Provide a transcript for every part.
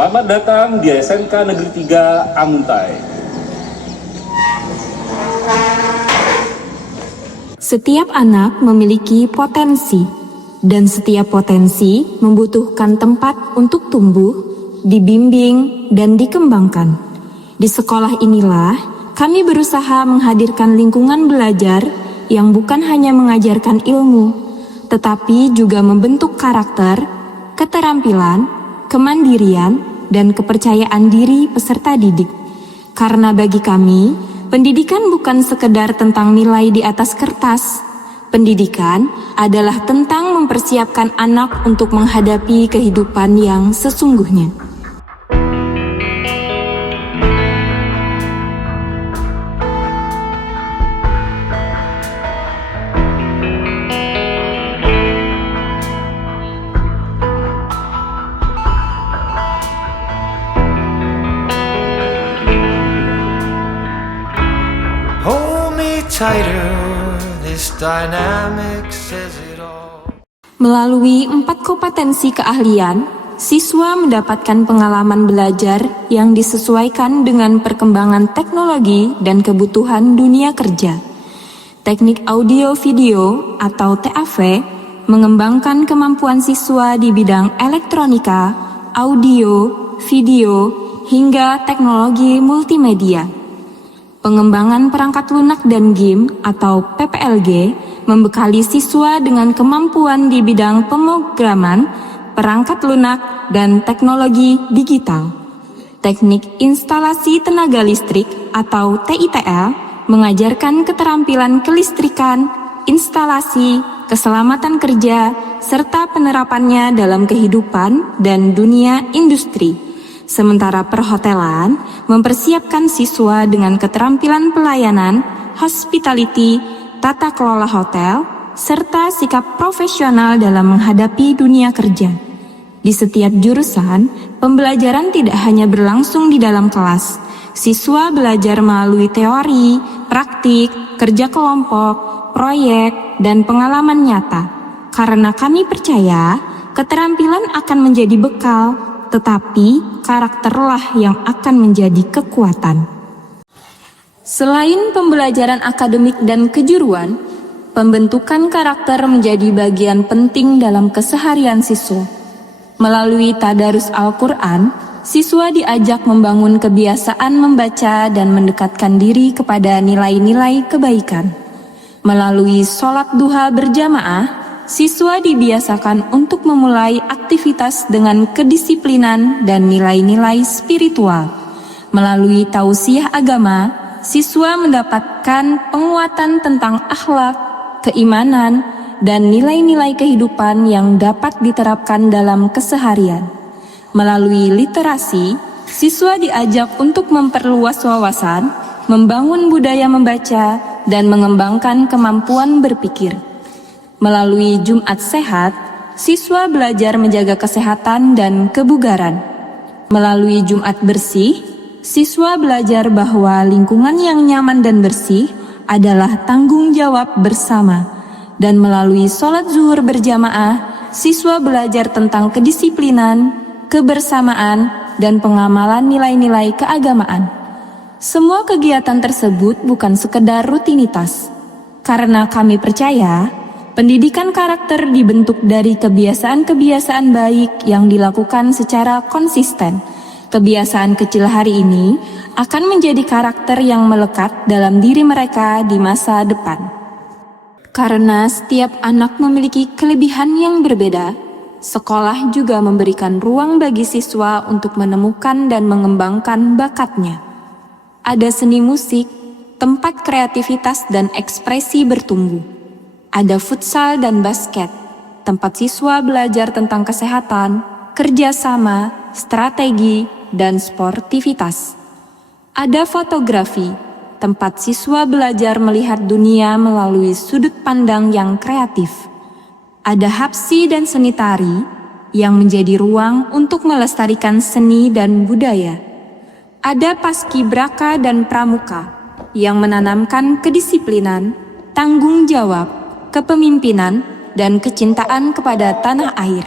Selamat datang di SMK Negeri 3 Amuntai. Setiap anak memiliki potensi, dan setiap potensi membutuhkan tempat untuk tumbuh, dibimbing, dan dikembangkan. Di sekolah inilah kami berusaha menghadirkan lingkungan belajar yang bukan hanya mengajarkan ilmu, tetapi juga membentuk karakter, keterampilan, kemandirian, dan kepercayaan diri peserta didik. Karena bagi kami, pendidikan bukan sekedar tentang nilai di atas kertas. Pendidikan adalah tentang mempersiapkan anak untuk menghadapi kehidupan yang sesungguhnya. Melalui 4 kompetensi keahlian, siswa mendapatkan pengalaman belajar yang disesuaikan dengan perkembangan teknologi dan kebutuhan dunia kerja. Teknik audio video atau TAV mengembangkan kemampuan siswa di bidang elektronika, audio, video, hingga teknologi multimedia. Pengembangan perangkat lunak dan game atau PPLG membekali siswa dengan kemampuan di bidang pemrograman, perangkat lunak, dan teknologi digital. Teknik instalasi tenaga listrik atau TITL mengajarkan keterampilan kelistrikan, instalasi, keselamatan kerja, serta penerapannya dalam kehidupan dan dunia industri. Sementara perhotelan mempersiapkan siswa dengan keterampilan pelayanan, hospitality, tata kelola hotel, serta sikap profesional dalam menghadapi dunia kerja. Di setiap jurusan, pembelajaran tidak hanya berlangsung di dalam kelas. Siswa belajar melalui teori, praktik, kerja kelompok, proyek, dan pengalaman nyata. Karena kami percaya, keterampilan akan menjadi bekal, tetapi karakterlah yang akan menjadi kekuatan. Selain pembelajaran akademik dan kejuruan, pembentukan karakter menjadi bagian penting dalam keseharian siswa. Melalui tadarus Al-Quran, siswa diajak membangun kebiasaan membaca dan mendekatkan diri kepada nilai-nilai kebaikan. Melalui sholat duha berjamaah, siswa dibiasakan untuk memulai aktivitas dengan kedisiplinan dan nilai-nilai spiritual. Melalui tausiah agama, siswa mendapatkan penguatan tentang akhlak, keimanan, dan nilai-nilai kehidupan yang dapat diterapkan dalam keseharian. Melalui literasi, siswa diajak untuk memperluas wawasan, membangun budaya membaca, dan mengembangkan kemampuan berpikir. Melalui Jumat Sehat, siswa belajar menjaga kesehatan dan kebugaran. Melalui Jumat Bersih, siswa belajar bahwa lingkungan yang nyaman dan bersih adalah tanggung jawab bersama. Dan melalui sholat zuhur berjamaah, siswa belajar tentang kedisiplinan, kebersamaan, dan pengamalan nilai-nilai keagamaan. Semua kegiatan tersebut bukan sekedar rutinitas, karena kami percaya pendidikan karakter dibentuk dari kebiasaan-kebiasaan baik yang dilakukan secara konsisten. Kebiasaan kecil hari ini akan menjadi karakter yang melekat dalam diri mereka di masa depan. Karena setiap anak memiliki kelebihan yang berbeda, sekolah juga memberikan ruang bagi siswa untuk menemukan dan mengembangkan bakatnya. Ada seni musik, tempat kreativitas dan ekspresi bertumbuh. Ada futsal dan basket, tempat siswa belajar tentang kesehatan, kerjasama, strategi, dan sportivitas. Ada fotografi, tempat siswa belajar melihat dunia melalui sudut pandang yang kreatif. Ada hapsi dan seni tari, yang menjadi ruang untuk melestarikan seni dan budaya. Ada paskibraka dan pramuka, yang menanamkan kedisiplinan, tanggung jawab, kepemimpinan, dan kecintaan kepada tanah air.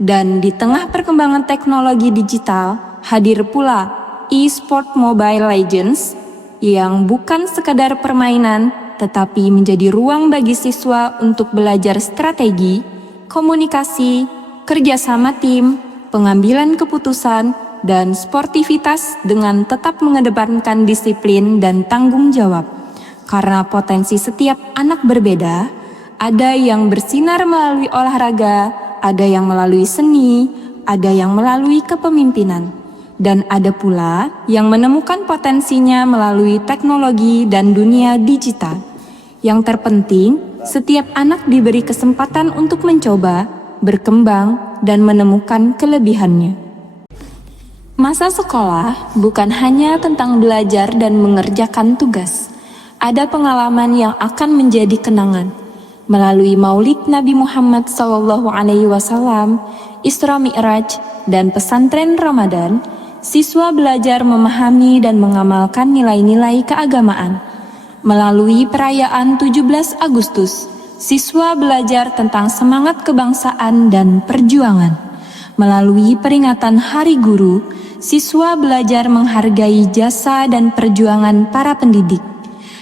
Dan di tengah perkembangan teknologi digital, hadir pula e-sport Mobile Legends yang bukan sekadar permainan, tetapi menjadi ruang bagi siswa untuk belajar strategi, komunikasi, kerjasama tim, pengambilan keputusan, dan sportivitas dengan tetap mengedepankan disiplin dan tanggung jawab. Karena potensi setiap anak berbeda, ada yang bersinar melalui olahraga, ada yang melalui seni, ada yang melalui kepemimpinan, dan ada pula yang menemukan potensinya melalui teknologi dan dunia digital. Yang terpenting, setiap anak diberi kesempatan untuk mencoba, berkembang, dan menemukan kelebihannya. Masa sekolah bukan hanya tentang belajar dan mengerjakan tugas. Ada pengalaman yang akan menjadi kenangan. Melalui Maulid Nabi Muhammad SAW, Isra Mi'raj, dan pesantren Ramadan, siswa belajar memahami dan mengamalkan nilai-nilai keagamaan. Melalui perayaan 17 Agustus, siswa belajar tentang semangat kebangsaan dan perjuangan. Melalui peringatan Hari Guru, siswa belajar menghargai jasa dan perjuangan para pendidik.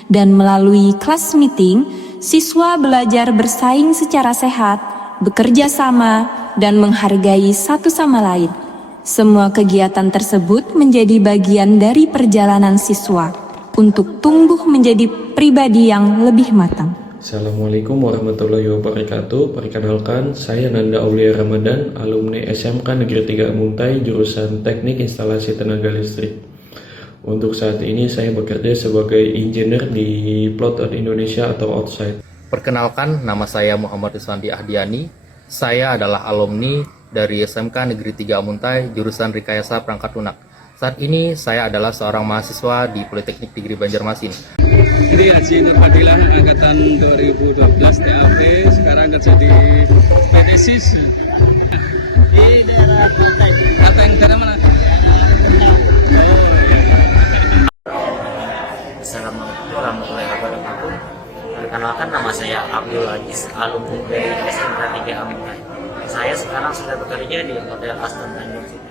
Dan melalui kelas meeting, siswa belajar bersaing secara sehat, bekerja sama, dan menghargai satu sama lain. Semua kegiatan tersebut menjadi bagian dari perjalanan siswa untuk tumbuh menjadi pribadi yang lebih matang. Assalamualaikum warahmatullahi wabarakatuh. Perkenalkan, saya Nanda Aulia Ramadan, alumni SMK Negeri 3 Muntai, jurusan Teknik Instalasi Tenaga Listrik. Untuk saat ini saya bekerja sebagai engineer di Plotot Indonesia atau Outside. Perkenalkan, nama saya Muhammad Iswandi Ahdiani. Saya adalah alumni dari SMK Negeri 3 Muntai, jurusan Rekayasa Perangkat Lunak. Saat ini saya adalah seorang mahasiswa di Politeknik Negeri Banjarmasin. Jadi Haji Nur Fadilah angkatan 2012 TAP, sekarang kerja di PTSIS di daerah Klaten. Daerah mana? Assalamualaikum warahmatullahi wabarakatuh. Perkenalkan, nama saya Abdul Aziz, alumni dari SMK 3 Muntai. Saya sekarang sudah bekerja di Hotel Aston Tanjung Sini.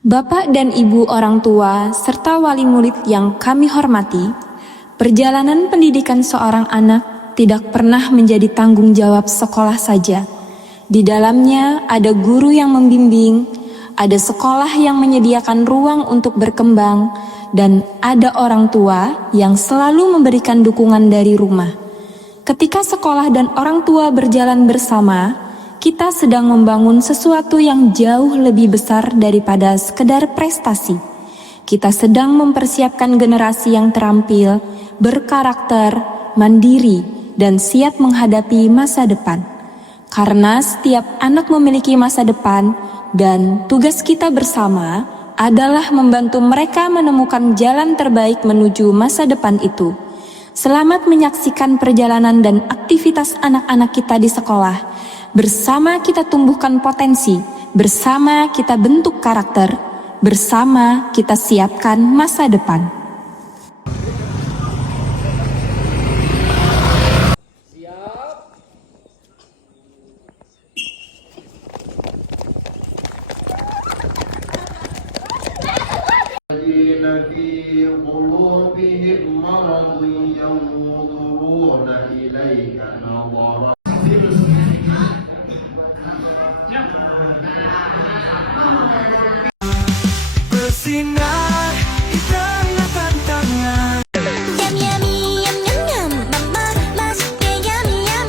Bapak dan Ibu orang tua serta wali murid yang kami hormati, perjalanan pendidikan seorang anak tidak pernah menjadi tanggung jawab sekolah saja. Di dalamnya ada guru yang membimbing, ada sekolah yang menyediakan ruang untuk berkembang, dan ada orang tua yang selalu memberikan dukungan dari rumah. Ketika sekolah dan orang tua berjalan bersama, kita sedang membangun sesuatu yang jauh lebih besar daripada sekedar prestasi. Kita sedang mempersiapkan generasi yang terampil, berkarakter, mandiri, dan siap menghadapi masa depan. Karena setiap anak memiliki masa depan, dan tugas kita bersama adalah membantu mereka menemukan jalan terbaik menuju masa depan itu. Selamat menyaksikan perjalanan dan aktivitas anak-anak kita di sekolah. Bersama kita tumbuhkan potensi, bersama kita bentuk karakter, bersama kita siapkan masa depan. في قلوبهم مرض ينظرون إليك نظرا bersinar di tengah tantangan. Yum yummy yum yum yum, mama masuknya yum yum.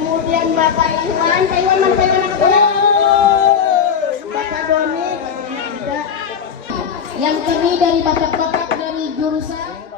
Kemudian Bapak Iwan, Pak Iwan mana Pak Iwan angkat tangan. Bapak Doni, ada. Yang ini dari bapak-bapak dari jurusan